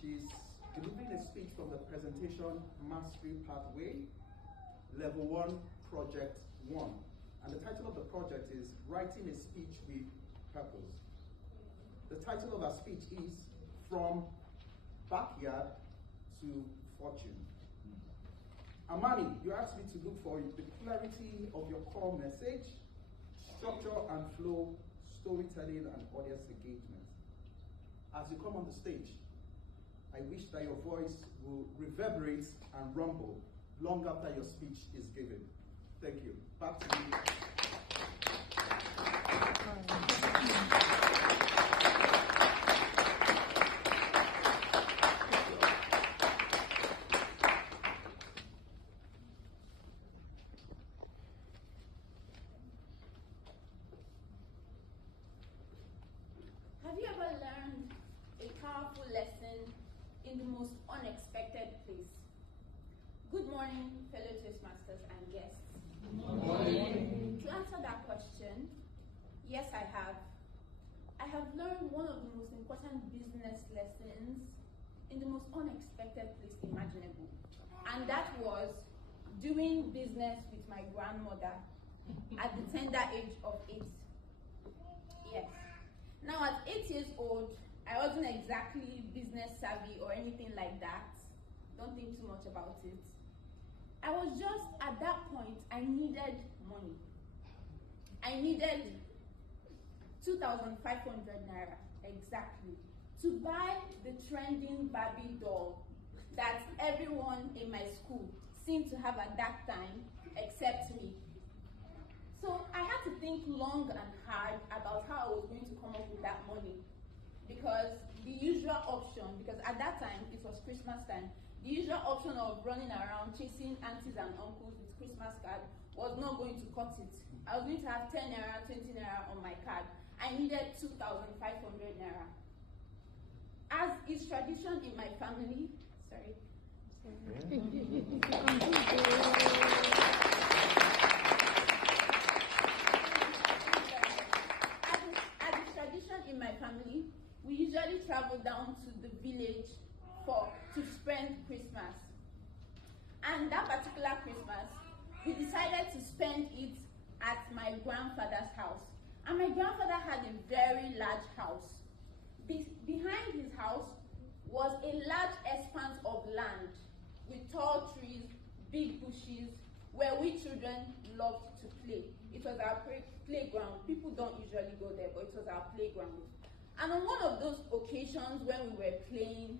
She's delivering a speech from the presentation Mastery Pathway, Level 1, Project 1. And the title of the project is Writing a Speech with Purpose. The title of her speech is From Backyard to Fortune. Amani, you asked me to look for the clarity of your core message, structure and flow, storytelling and audience engagement. As you come on the stage, I wish that your voice will reverberate and rumble long after your speech is given. Thank you. Back to you. Have you ever learned a powerful lesson in the most unexpected place? Good morning, fellow Toastmasters and guests. Good morning. To answer that question, yes, I have. I have learned one of the most important business lessons in the most unexpected place imaginable. And that was doing business with my grandmother at the tender age of 8. Yes. Now, at 8 years old, I wasn't exactly business savvy or anything like that. Don't think too much about it. I was just, at that point, I needed money. I needed 2,500 naira, exactly, to buy the trending Barbie doll that everyone in my school seemed to have at that time, except me. So I had to think long and hard about how I was going to come up with that money, because the usual option, because at that time it was Christmas time, the usual option of running around chasing aunties and uncles with Christmas card was not going to cut it. I was going to have 10 naira, 20 naira on my card. I needed 2,500 naira. As is tradition in my family, in my family, we usually travel down to the village to spend Christmas. And that particular Christmas, we decided to spend it at my grandfather's house. And my grandfather had a very large house. Behind his house was a large expanse of land with tall trees, big bushes, where we children loved to play. It was our playground. People don't usually go there, but it was our playground. And on one of those occasions when we were playing,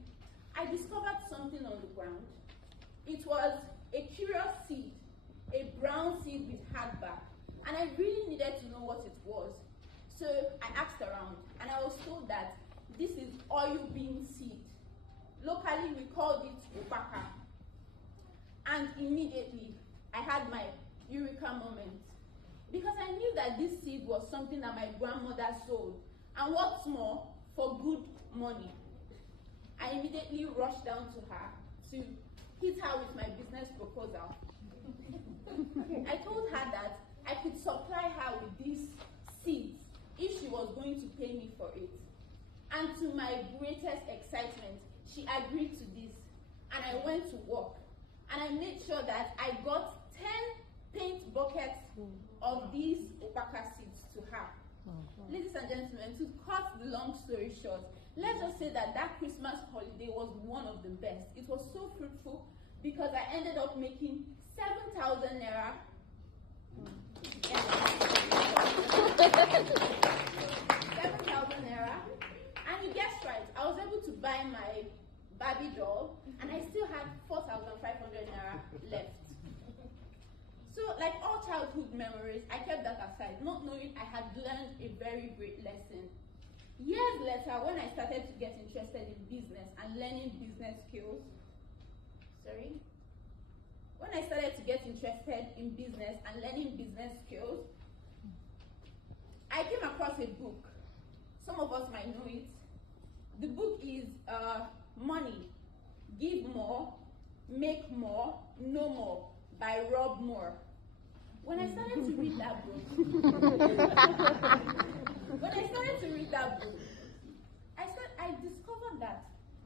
I discovered something on the ground. It was a curious seed, a brown seed with hard back, and I really needed to know what it was. So I asked around, and I was told that this is oil bean seed. Locally, we called it upaka. And immediately, I had my eureka moment, because I knew that this seed was something that my grandmother sold, and what's more, for good money. I immediately rushed down to her to hit her with my business proposal. I told her that I could supply her with these seeds if she was going to pay me for it. And to my greatest excitement, she agreed to this, and I went to work. And I made sure that I got 10 paint buckets of these opaka seeds to her. Ladies and gentlemen, to cut the long story short, let's just say that that Christmas holiday was one of the best. It was so fruitful because I ended up making 7,000 naira. 7,000 naira. And you guessed right, I was able to buy my Barbie doll, and I still had 4,500 naira left. So, like all childhood memories, I kept that aside, not knowing I had learned a very great lesson. Years later, when I started to get interested in business and learning business skills, when I started to get interested in business and learning business skills, I came across a book. Some of us might know it. The book is Money, Give More, Make More, Know More by Rob Moore. When I started to read that book, I discovered that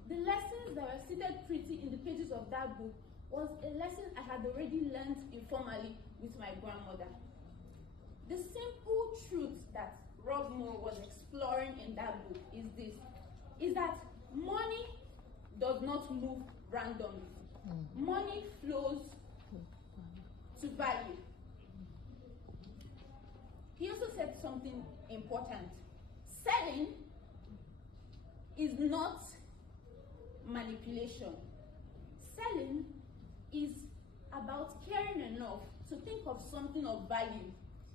the lessons seated pretty in the pages of that book was a lesson I had already learned informally with my grandmother. The simple truth that Rob Moore was exploring in that book is this, is that money does not move randomly. Money flows to value. He also said something important. Selling is not manipulation. Selling is about caring enough to think of something of value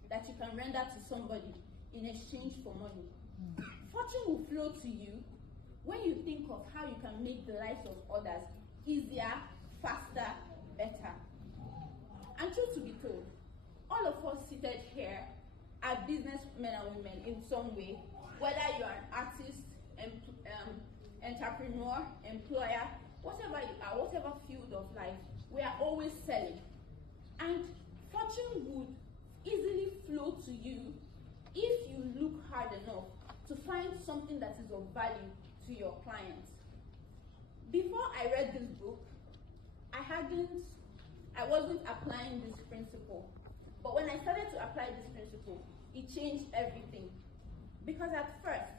that you can render to somebody in exchange for money. Fortune will flow to you when you think of how you can make the lives of others easier, faster, better. And truth to be told, all of us seated here are businessmen and women in some way, whether you are an artist, entrepreneur, employer, whatever you are, whatever field of life, we are always selling. And fortune would easily flow to you if you look hard enough to find something that is of value to your clients. Before I read this book, I wasn't applying this principle. But when I started to apply this principle, it changed everything. Because at first,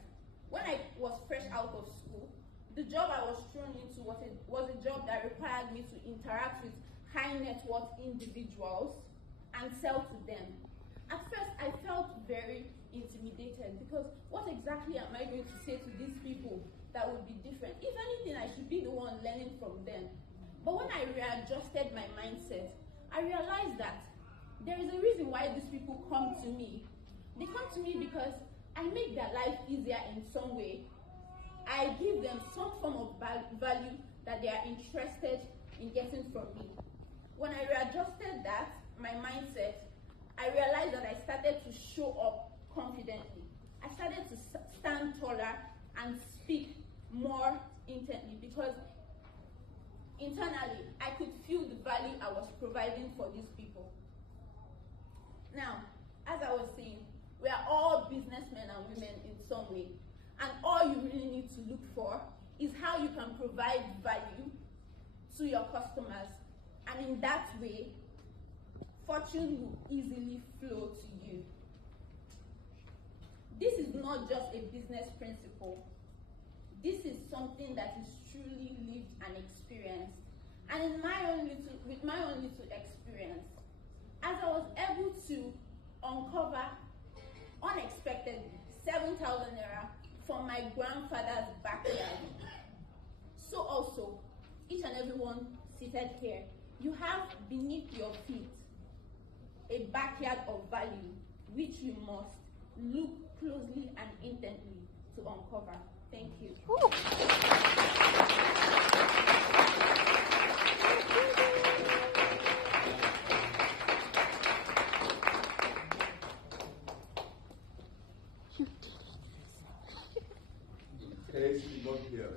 when I was fresh out of school, the job I was thrown into was a job that required me to interact with high net worth individuals and sell to them. At first, I felt very intimidated because what exactly am I going to say to these people that would be different? If anything, I should be the one learning from them. But when I readjusted my mindset, I realized that there is a reason why these people come to me. They come to me because I make their life easier in some way. I give them some form of value that they are interested in getting from me. When I readjusted that, my mindset, I realized that I started to show up confidently. I started to stand taller and speak more intently because internally, I could feel the value I was providing for these people. Now, as I was saying, we are all businessmen and women in some way. And all you really need to look for is how you can provide value to your customers. And in that way, fortune will easily flow to you. This is not just a business principle. This is something that is truly lived and experienced. And with my own little experience, as I was able to uncover unexpectedly 7,000 naira from my grandfather's backyard, so also each and everyone seated here, you have beneath your feet a backyard of value which we must look closely and intently to uncover. Thank you. Case you not hear it.